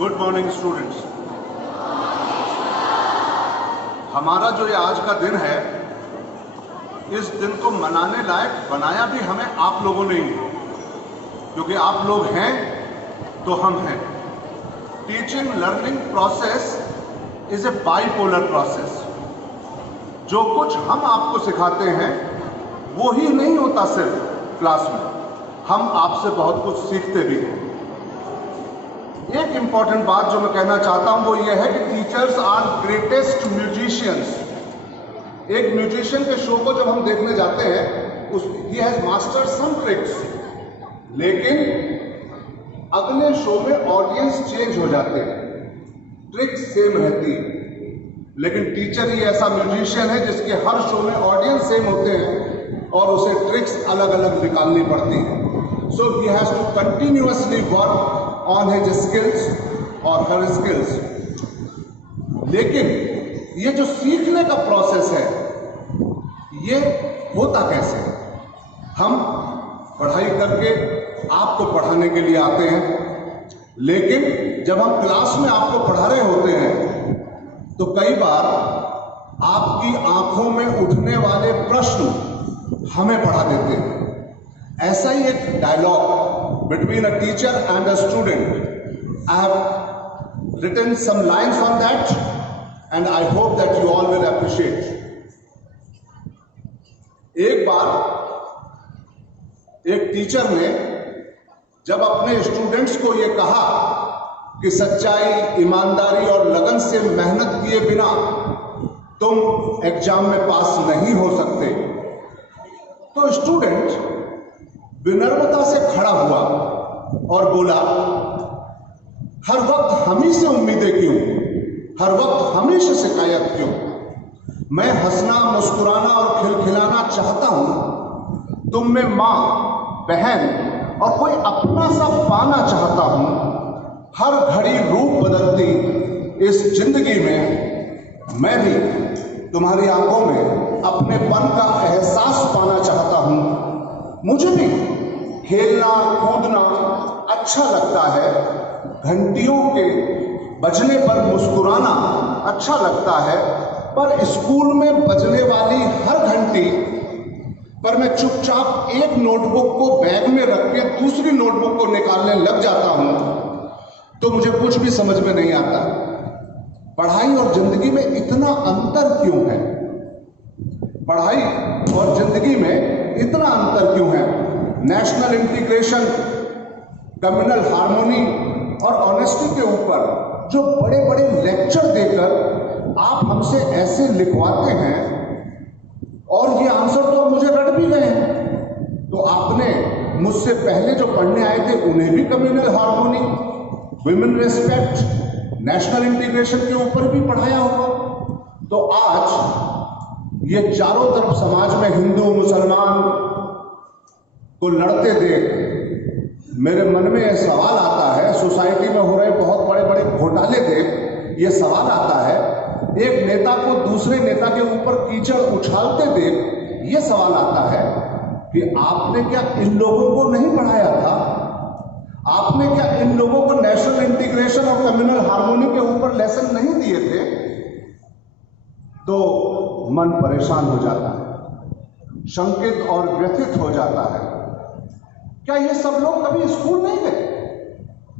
Good morning students. हमारा जो ये आज का दिन है, इस दिन को मनाने लायक बनाया भी हमें आप लोगों ने ही, क्योंकि आप लोग हैं तो हम हैं। Teaching learning process is a bipolar process. जो कुछ हम आपको सिखाते हैं वो ही नहीं होता सिर्फ क्लास में, हम आपसे बहुत कुछ सीखते भी हैं। एक इंपॉर्टेंट बात जो मैं कहना चाहता हूं वो ये है कि टीचर्स आर ग्रेटेस्ट म्यूजिशियंस। एक म्यूजिशियन के शो को जब हम देखने जाते हैं, he has mastered some tricks, लेकिन अगले शो में ऑडियंस चेंज हो जाते हैं, ट्रिक्स सेम रहती है। लेकिन टीचर ही ऐसा म्यूजिशियन है जिसके हर शो में ऑडियंस सेम होते हैं और उसे ट्रिक्स अलग अलग निकालनी पड़ती है। So he has to continuously work on his skills और हर स्किल्स। लेकिन ये जो सीखने का प्रोसेस है, ये होता कैसे? हम पढ़ाई करके आपको पढ़ाने के लिए आते हैं, लेकिन जब हम क्लास में आपको पढ़ा रहे होते हैं तो कई बार आपकी आंखों में उठने वाले प्रश्न हमें पढ़ा देते हैं। ऐसा ही एक dialogue between a teacher and a student. I have written some lines on that and I hope that you all will appreciate. एक बार एक टीचर ने जब अपने स्टूडेंट्स को यह कहा कि सच्चाई, ईमानदारी और लगन से मेहनत किए बिना तुम एग्जाम में पास नहीं हो सकते, तो स्टूडेंट विनम्रता से खड़ा हुआ और बोला, हर वक्त हम ही से उम्मीदें क्यों, हर वक्त हम ही से शिकायत क्यों? मैं हंसना, मुस्कुराना और खिलखिलाना चाहता हूं, तुम में मां, बहन और कोई अपना सा पाना चाहता हूं। हर घड़ी रूप बदलती इस जिंदगी में मैं भी तुम्हारी आंखों में अपनेपन का एहसास पाना चाहता हूं। मुझे भी खेलना कूदना अच्छा लगता है, घंटियों के बजने पर मुस्कुराना अच्छा लगता है, पर स्कूल में बजने वाली हर घंटी पर मैं चुपचाप एक नोटबुक को बैग में रख के दूसरी नोटबुक को निकालने लग जाता हूं, तो मुझे कुछ भी समझ में नहीं आता। पढ़ाई और जिंदगी में इतना अंतर क्यों है? पढ़ाई और जिंदगी में इतना अंतर क्यों है? नेशनल इंटीग्रेशन, कम्युनल हार्मोनी और ऑनेस्टी के ऊपर जो बड़े बड़े लेक्चर देकर आप हमसे ऐसे लिखवाते हैं, और ये आंसर तो मुझे रट भी गए हैं, तो आपने मुझसे पहले जो पढ़ने आए थे उन्हें भी communal harmony, women respect, national integration के ऊपर भी पढ़ाया होगा। तो आज ये चारों तरफ समाज में हिंदू मुसलमान को लड़ते देख मेरे मन में यह सवाल आता है, सोसाइटी में हो रहे बहुत बड़े बड़े घोटाले देख ये सवाल आता है, एक नेता को दूसरे नेता के ऊपर कीचड़ उछालते देख ये सवाल आता है कि आपने क्या इन लोगों को नहीं पढ़ाया था? आपने क्या इन लोगों को नेशनल इंटीग्रेशन और कम्युनल हार्मोनी के ऊपर लेसन नहीं दिए थे? तो मन परेशान हो जाता है, शंकित और व्यथित हो जाता है। क्या ये सब लोग कभी स्कूल नहीं गए?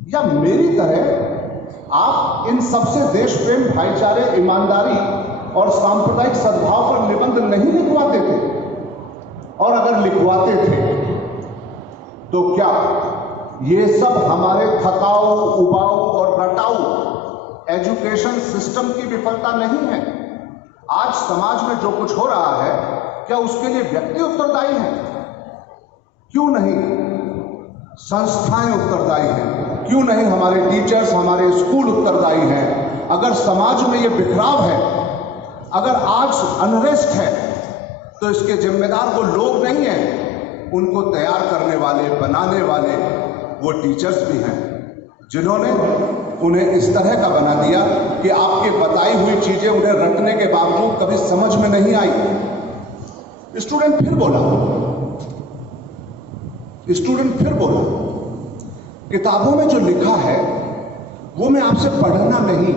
या मेरी तरह आप इन सबसे देश प्रेम, भाईचारे, ईमानदारी और सांप्रदायिक सद्भाव पर निबंध नहीं लिखवाते थे? और अगर लिखवाते थे तो क्या ये सब हमारे थकाऊ, उबाऊ और रटाऊ एजुकेशन सिस्टम की विफलता नहीं है? आज समाज में जो कुछ हो रहा है, क्या उसके लिए व्यक्ति उत्तरदायी है? क्यों नहीं संस्थाएं उत्तरदायी हैं? क्यों नहीं हमारे टीचर्स, हमारे स्कूल उत्तरदायी हैं? अगर समाज में ये बिखराव है, अगर आज अनरेस्ट है, तो इसके जिम्मेदार वो लोग नहीं हैं, उनको तैयार करने वाले, बनाने वाले वो टीचर्स भी हैं, जिन्होंने उन्हें इस तरह का बना दिया कि आपकी बताई हुई चीजें उन्हें रटने के बावजूद कभी समझ में नहीं आई। स्टूडेंट फिर बोला, किताबों में जो लिखा है वो मैं आपसे पढ़ना नहीं,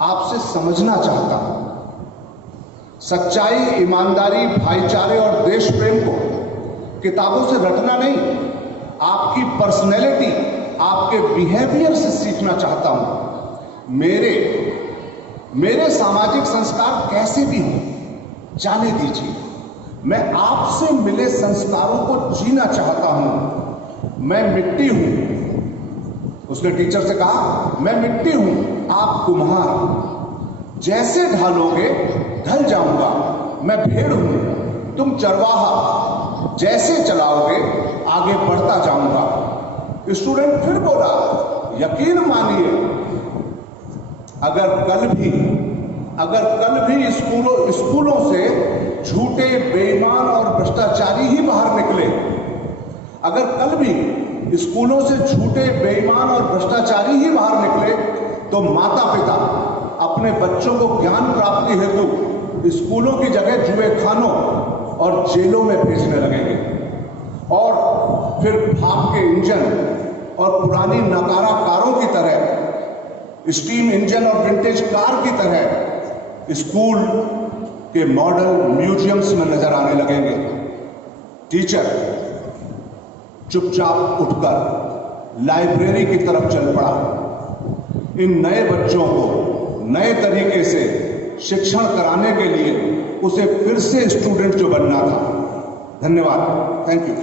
आपसे समझना चाहता हूं। सच्चाई, ईमानदारी, भाईचारे और देश प्रेम को किताबों से रटना नहीं, आपकी पर्सनैलिटी, आपके बिहेवियर से सीखना चाहता हूं। मेरे सामाजिक संस्कार कैसे भी हों, जाने दीजिए। मैं आपसे मिले संस्कारों को जीना चाहता हूं। मैं मिट्टी हूं, उसने टीचर से कहा, मैं मिट्टी हूं, आप कुम्हार। जैसे ढालोगे ढल जाऊंगा। मैं भेड़ हूं, तुम चरवाहा। जैसे चलाओगे आगे बढ़ता जाऊंगा। स्टूडेंट फिर बोला, यकीन मानिए, अगर कल भी स्कूलों से झूठे, बेईमान और भ्रष्टाचारी ही बाहर निकले, अगर कल भी स्कूलों से झूठे, बेईमान और भ्रष्टाचारी ही बाहर निकले, तो माता पिता अपने बच्चों को ज्ञान प्राप्ति हेतु स्कूलों की जगह जुए खानों और जेलों में भेजने लगेंगे। और फिर भाप के इंजन और पुरानी नकारा कारों की तरह, स्टीम इंजन और विंटेज कार की तरह स्कूल के मॉडल म्यूजियम्स में नजर आने लगेंगे। टीचर चुपचाप उठकर लाइब्रेरी की तरफ चल पड़ा। इन नए बच्चों को नए तरीके से शिक्षण कराने के लिए उसे फिर से स्टूडेंट जो बनना था। धन्यवाद, थैंक यू।